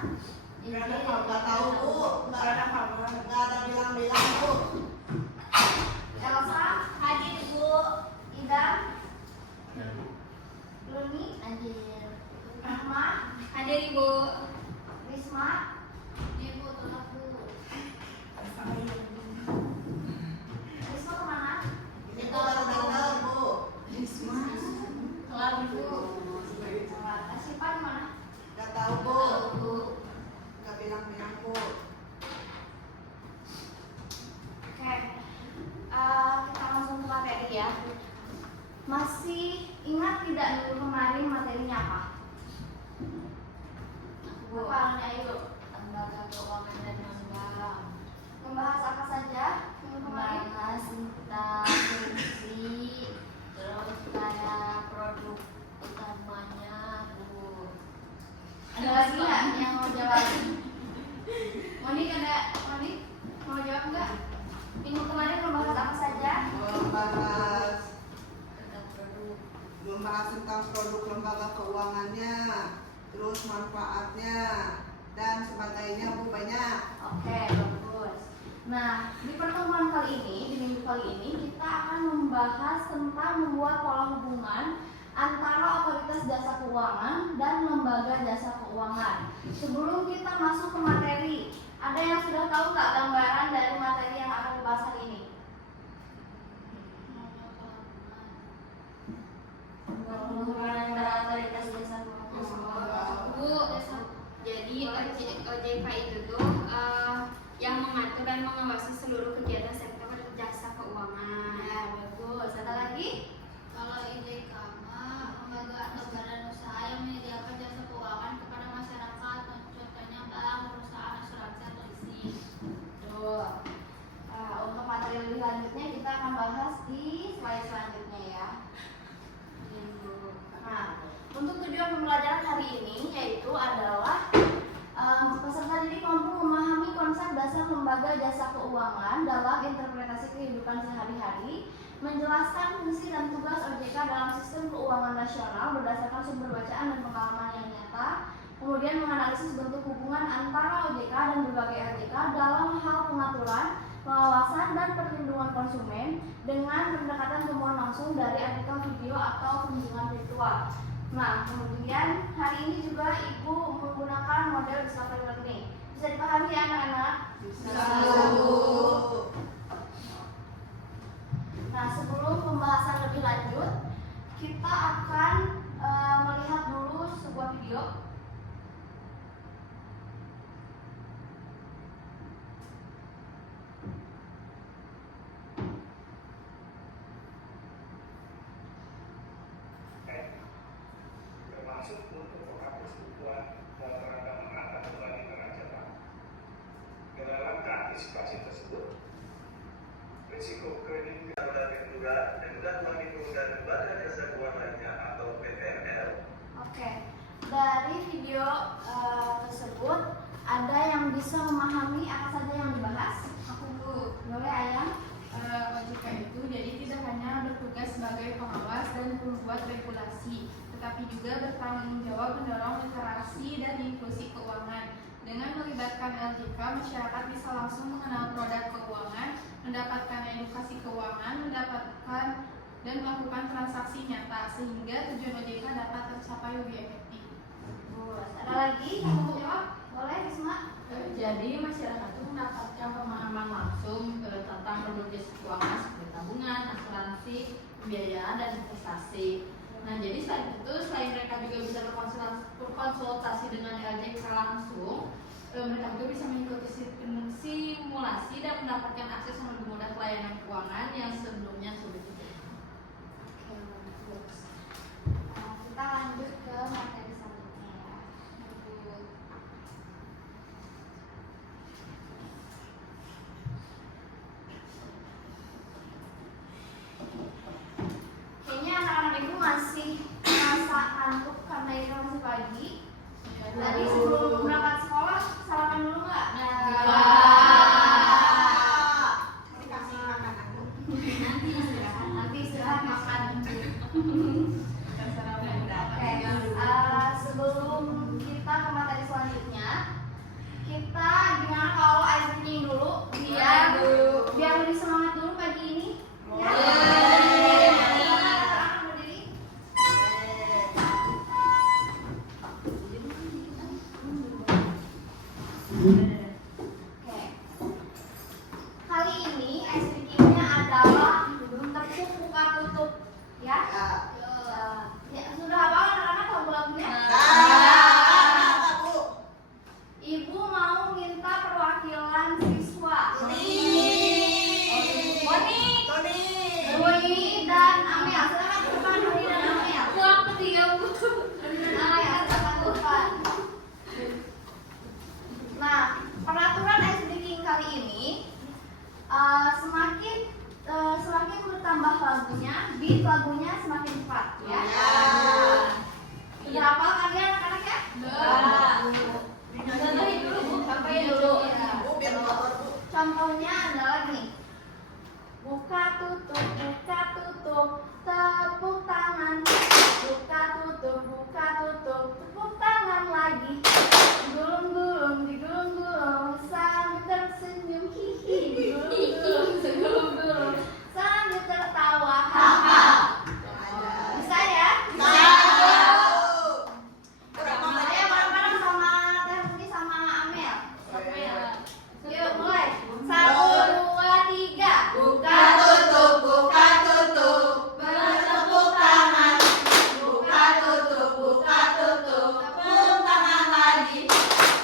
Nggak tahu Bu, nggak ada bilang-bilang Bu. Elsa hadir Bu. Idam Luni hadir. Rahma Hadir Ibu. Risma hadir Bu. Tolak Bu. Risma kemana? Itu baru datang Bu. Tolak Bu. Asipa di mana? Nggak tahu Bu. Nggak bilang-bilang Bu. Oke, kita langsung ke materi ya. Masih ingat tidak minggu kemarin materinya apa? Bu. Apa ayo? Lembaga keuangan dan bank. Membahas apa saja minggu kemarin? Membahas tentang fungsi, terus kayak produk utamanya, Bu. Ada lagi nggak yang mau jawab? Monik ada? Monik mau jawab nggak? Minggu kemarin membahas apa saja? Membahas tentang produk lembaga keuangannya, terus manfaatnya dan sebagainya Bu, banyak. Oke, bagus. Nah, di pertemuan kali ini, di minggu kali ini, kita akan membahas tentang membuat pola hubungan antara otoritas jasa keuangan dan lembaga jasa keuangan. Sebelum kita masuk ke materi, ada yang sudah tahu nggak gambaran dari materi yang akan dibahas hari ini? Hubungan antara otoritas jasa keuangan. Bu, jadi OJK itu tuh yang mengatur dan mengawasi seluruh kegiatan sektor jasa keuangan. Nah, bagus. Ada lagi? Kalau IJK mah lembaga atau badan usaha yang menyediakan jasa keuangan kepada masyarakat, contohnya bank, perusahaan, asuransi atau leasing. Tuh. Nah, untuk materi lebih lanjutnya kita akan bahas di slide selanjutnya ya. Nah, untuk tujuan pembelajaran hari ini yaitu adalah peserta didik mampu memahami konsep dasar lembaga jasa keuangan dalam interpretasi kehidupan sehari-hari, menjelaskan fungsi dan tugas OJK dalam sistem keuangan nasional berdasarkan sumber bacaan dan pengalaman yang nyata, kemudian menganalisis bentuk hubungan antara OJK dan berbagai OJK dalam hal pengaturan, pengawasan, dan perlindungan konsumen dengan pendekatan temuan langsung dari artikel video atau kunjungan virtual. Nah, kemudian hari ini juga Ibu menggunakan model discovery learning. Bisa dipahami ya anak-anak? Bisa Bu. Nah, sebelum pembahasan lebih lanjut, kita akan melihat dulu sebuah video. Termasuk untuk menghapus tujuan dan rangka mengangkat kembali neraca bank. Dalam antisipasi tersebut, risiko kredit tidak terduga dan lembaga jasa keuangan lainnya atau PTNL. Oke, dari video tersebut ada yang bisa memahami apa saja yang dibahas? Aku Bu, Boleh Ayang? OJK itu jadi tidak hanya bertugas sebagai pengawas dan pembuat regulasi, tetapi juga bertanggung jawab mendorong literasi dan inklusi keuangan. Dengan melibatkan LJK, masyarakat bisa langsung mengenal produk keuangan, mendapatkan edukasi keuangan, mendapatkan dan melakukan transaksi nyata, sehingga tujuan OJK dapat tercapai lebih efektif. Ada lagi yang mau jawab? Boleh, Risma? Jadi masyarakat itu mendapatkan pemahaman langsung tentang produk jasa keuangan seperti tabungan, asuransi, pembiayaan, dan investasi. Nah, jadi selain mereka juga bisa berkonsultasi dengan LJK langsung, mereka juga bisa mengikuti simulasi dan mendapatkan akses yang lebih mudah ke layanan keuangan yang sebelumnya sulit. Kita lanjut ke materi selanjutnya ya. Kayaknya anak-anak ibu masih merasa ngantuk karena ini masih pagi. Tadi sebelum berangkat sekolah sarapan dulu nggak? Kasih makan aku. Nanti istirahat makan. Oke, sebelum kita ke materi selanjutnya, tutup, tepuk tangan. Buka tutup, tepuk tangan lagi. Digulung-gulung, digulung-gulung, sambil tersenyum, hihi. Digulung-gulung, sambil tertawa, haha. Bisa ya? Bisa. Ayo bareng-bareng sama Teh Putih sama Amel. Yuk mulai. 1, 2, 3. Buka tutup, bertepuk tangan. Buka tutup, tepuk tangan lagi.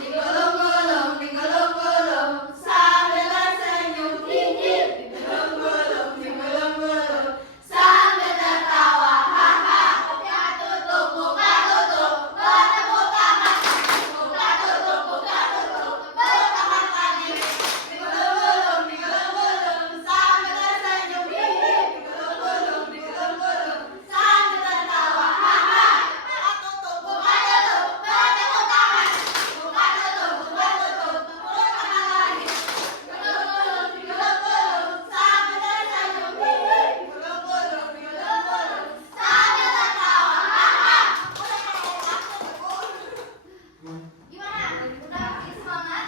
Digulung-gulung, sambil tersenyum, hihi. Digulung-gulung, sambil tertawa, haha. Buka tutup, bertepuk tangan. Buka tutup, tepuk tangan lagi. Digulung-gulung, sambil tersenyum, hihi. Digulung-gulung, sambil tertawa, haha. Buka tutup, bertepuk tangan. Buka tutup, tepuk tangan lagi. Digulung-gulung, sambil tersenyum, hihi. Digulung-gulung, sambil tertawa, haha. Gimana? Udah makin semangat?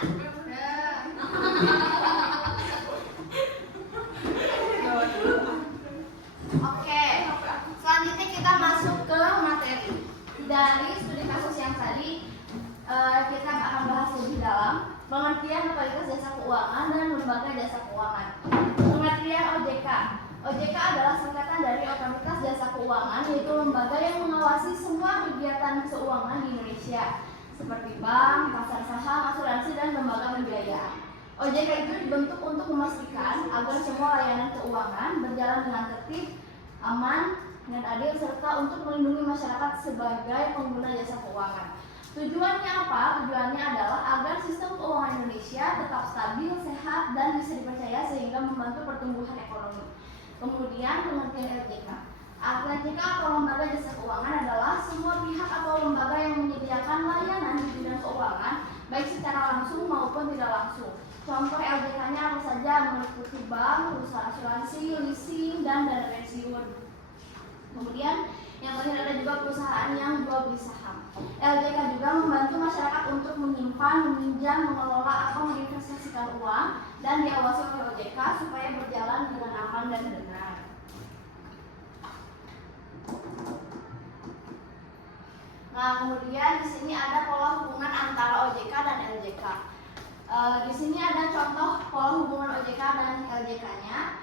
Oke, selanjutnya kita masuk ke materi. Dari studi kasus yang tadi, kita akan bahas lebih dalam pengertian otoritas jasa keuangan dan lembaga jasa keuangan. Pengertian OJK. OJK adalah singkatan dari Otoritas Jasa Keuangan, yaitu lembaga yang mengawasi semua kegiatan keuangan di Indonesia, seperti bank, pasar saham, asuransi, dan lembaga pembiayaan. OJK itu dibentuk untuk memastikan agar semua layanan keuangan berjalan dengan tertib, aman, dan adil, serta untuk melindungi masyarakat sebagai pengguna jasa keuangan. Tujuannya apa? Tujuannya adalah agar sistem keuangan Indonesia tetap stabil, sehat, dan bisa dipercaya sehingga membantu pertumbuhan ekonomi. Kemudian pengertian LJK. LJK atau lembaga jasa keuangan adalah semua pihak atau lembaga yang menyediakan layanan di bidang keuangan, baik secara langsung maupun tidak langsung. Contoh LJK-nya apa saja? Meliputi bank, perusahaan asuransi, leasing, dan dana pensiun. Kemudian yang terakhir ada juga perusahaan yang jual beli saham. LJK juga membantu masyarakat untuk menyimpan, meminjam, mengelola atau menginvestasikan uang dan diawasi oleh OJK supaya berjalan dengan aman dan benar. Nah, kemudian di sini ada pola hubungan antara OJK dan LJK. Di sini ada contoh pola hubungan OJK dan LJK-nya.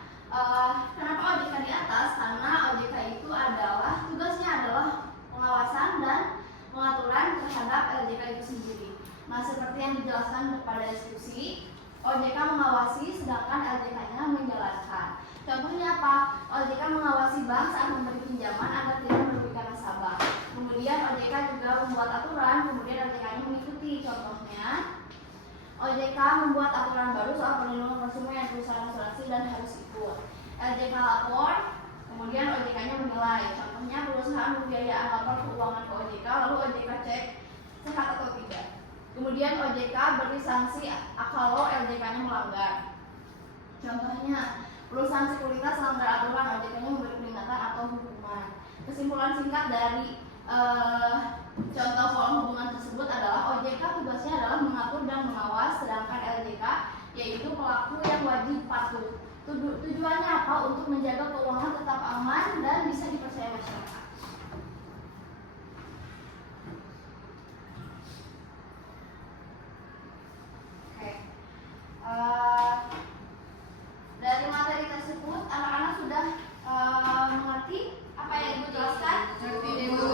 Kenapa OJK di atas? Karena OJK itu adalah tugasnya adalah pengawasan dan pengaturan terhadap LJK itu sendiri. Nah, seperti yang dijelaskan pada diskusi, OJK mengawasi sedangkan LJK-nya menjalankan. Contohnya apa? OJK mengawasi bank saat memberi pinjaman agar tidak merugikan nasabah. Kemudian OJK juga membuat aturan, kemudian LJK-nya mengikuti. Contohnya, OJK membuat aturan baru soal perlindungan konsumen yang perusahaan asuransi dan harus ikut. LJK lapor, kemudian OJK-nya menilai. Contohnya perusahaan pembiayaan lapor keuangan ke OJK, lalu OJK cek sehat atau tidak. Kemudian OJK beri sanksi kalau LJK-nya melanggar. Contohnya perusahaan sekuritas melanggar aturan, OJK-nya memberi peringatan atau hukuman. Kesimpulan singkat dari contoh pola hubungan tersebut adalah OJK tugasnya adalah mengatur dan mengawas, sedangkan LJK yaitu pelaku yang wajib patuh. Tujuannya apa? Untuk menjaga keuangan tetap aman dan bisa dipercaya masyarakat. Oke. Dari materi tersebut, anak-anak sudah mengerti apa yang Ibu jelaskan? Ibu.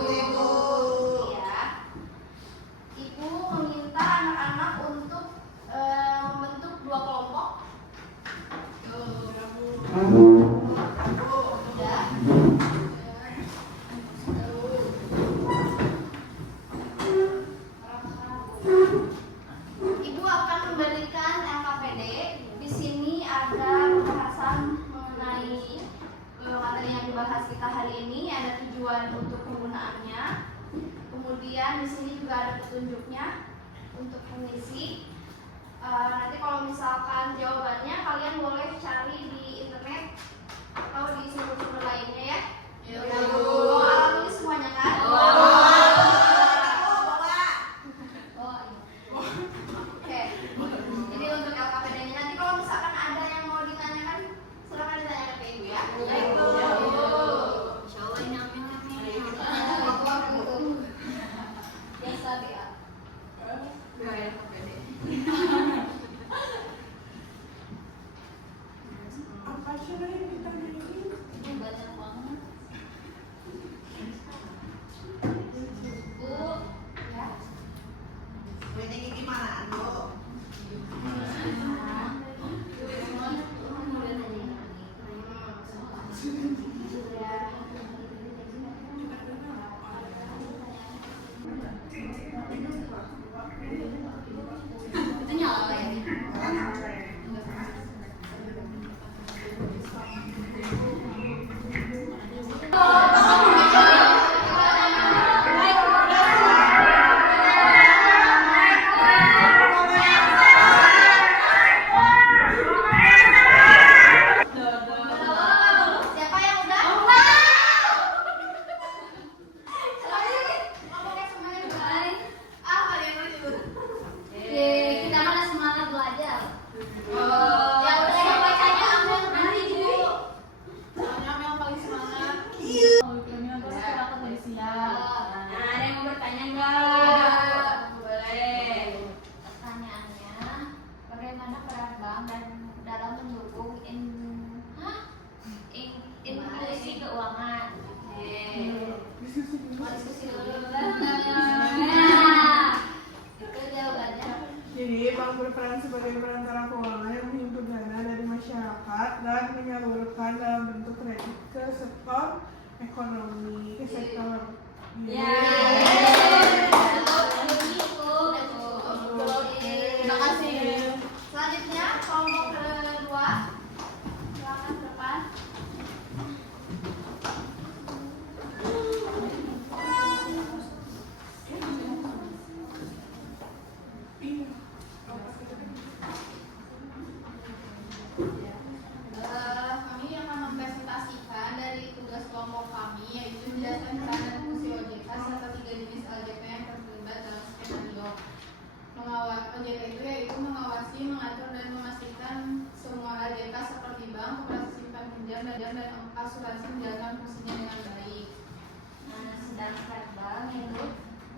Iya. Ibu meminta anak-anak untuk membentuk 2 kelompok. Sudah. Ibu akan memberikan LKPD. Di sini ada pembahasan mengenai materi yang dibahas kita hari ini, ada tujuan untuk penggunaannya. Kemudian di sini juga ada petunjuknya untuk mengisi. Nanti kalau misalkan jawabannya kalian boleh cari di internet atau di sumber-sumber lainnya ya? Iya. Oh, alami semuanya kan? Oh, bawa. Oh, iya. Oke. Jadi untuk LKPD-nya nanti kalau misalkan ada yang mau ditanyakan, silakan ditanyakan ke Ibu ya. Insya Allah ini amin. Biasa ya. Doain KPD. Apa sih yang kita ini? Banyak banget. Bu, ya. Meeting gimana, Bu? Itu nyala ya. Siapa yang udah? Ngomongnya semuanya udah. Ah, kalian lucu. Kita mana semangat belajar. Ya udah yang bacanya ambil nanti dulu. Soalnya Amel paling semangat. Nah, ada yang mau bertanya enggak? Boleh. Pertanyaannya, bagaimana peran bank dan dalam mendukung inklusi keuangan? Mau diskusi dulu. Nah, itu jawabannya. Jadi, bank berperan sebagai perantara keuangan yang menghimpun dana dari masyarakat dan menyalurkan dalam bentuk kredit ke sektor ekonomi, ke sektor Terima kasih. Selanjutnya kelompok kedua, silakan ke depan. Kami akan mempresentasikan dari tugas kelompok kami, yaitu menjelaskan peran dan fungsi OJK serta 3 jenis LJK yang terlibat dalam skenario. OJK itu yaitu mengawasi, mengatur, dan memastikan semua LJK seperti bank, koperasi simpan pinjam, dan asuransi menjalankan fungsinya dengan baik. Nah, sedangkan bank itu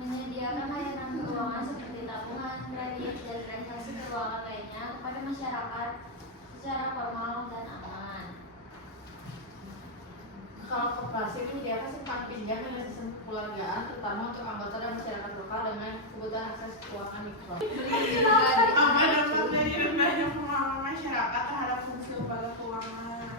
menyediakan layanan keuangan seperti tabungan, kredit, dan transaksi keuangan lainnya kepada masyarakat secara formal dan aman. Kalau koperasi ini menyediakan simpan pinjam dan sistem kekeluargaan, terutama untuk anggota dan masyarakat lokal dengan kebutuhan akses keuangan mikro. Apa dampak dari rendahnya pemahaman masyarakat terhadap fungsi lembaga keuangan?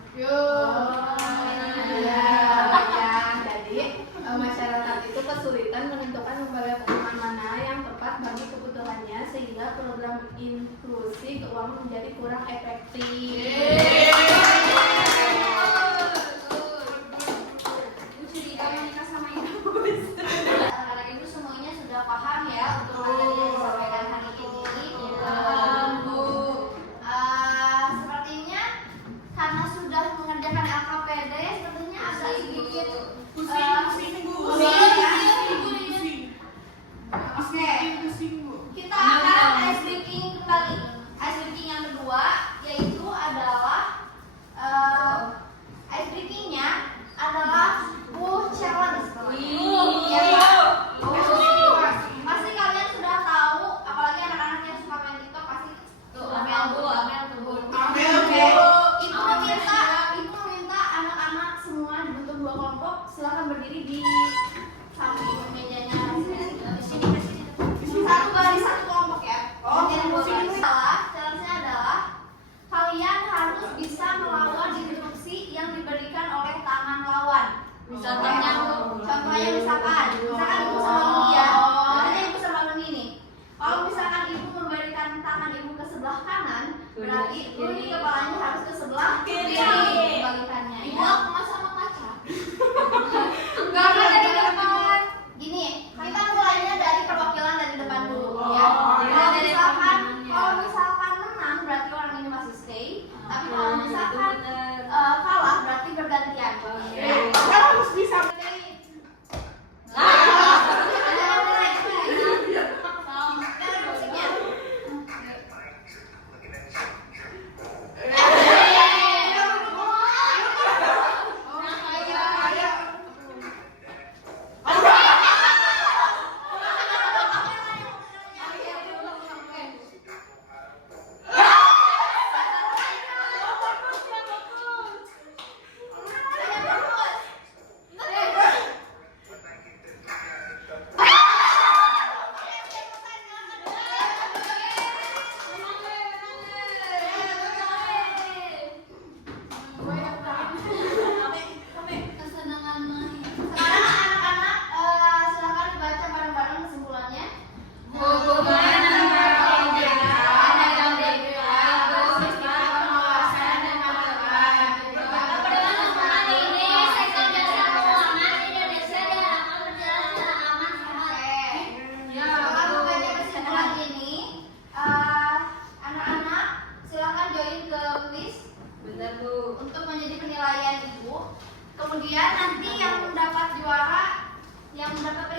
Jadi masyarakat itu kesulitan menentukan lembaga keuangan mana yang tepat bagi kebutuhannya, sehingga program inklusi keuangan menjadi kurang efektif. Anak-anak ibu semuanya sudah paham ya untuk materi yang disampaikan hari ini. Sepertinya karena sudah mengerjakan LKPD, sepertinya agak sedikit Pusing, Bu. Oke. Pusing, Bu. Kita akan ice breaking kembali. Ice breaking yang kedua yaitu adalah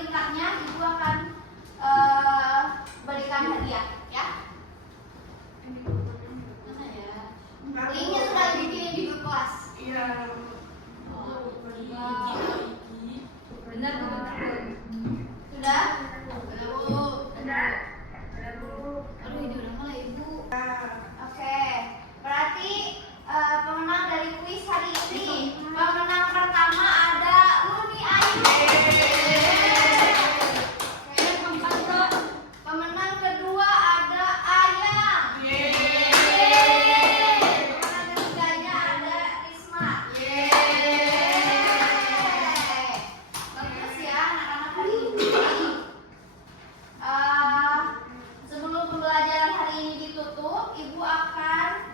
berikutnya ibu akan berikan hadiah, ya. Mana ya? Linknya sudah dibikin di grup kelas. Iya. Benar betul. Sudah? Aduh, ini udah mulai ibu. Oke, berarti pemenang dari kuis hari ini, pemenang pertama ada Luni Ayu. Pemenang kedua ada Ayang. Pemenang ketiganya ada Risma. Bagus ya anak-anak hari ini. Sebelum pembelajaran hari ini ditutup, ibu akan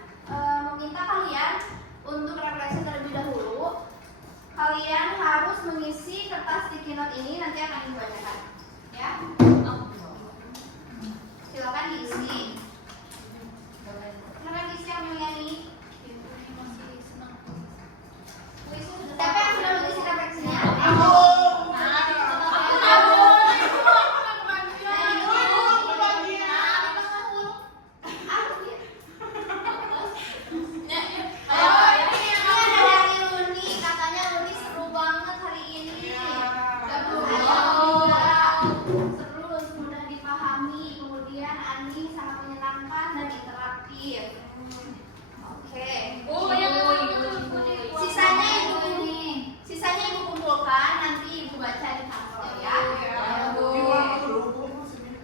meminta kalian untuk refleksi terlebih dahulu. Kalian harus mengisi kertas sticky note ini, nanti akan ibu bacakan, ya. Silakan diisi. Silakan diisi yang mulyani. Siapa yang sudah mengisi refleksinya? Sisanya ibu kumpulkan, nanti ibu baca di kantor, ya. Di ruang guru maksudnya.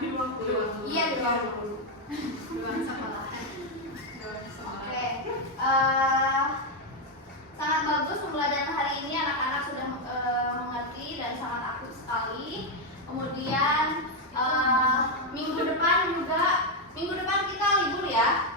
Di ruang guru. Iya, di ruang guru. Oke, sangat bagus pembelajaran hari ini, anak-anak sudah mengerti dan sangat aktif sekali. Kemudian minggu depan kita libur ya.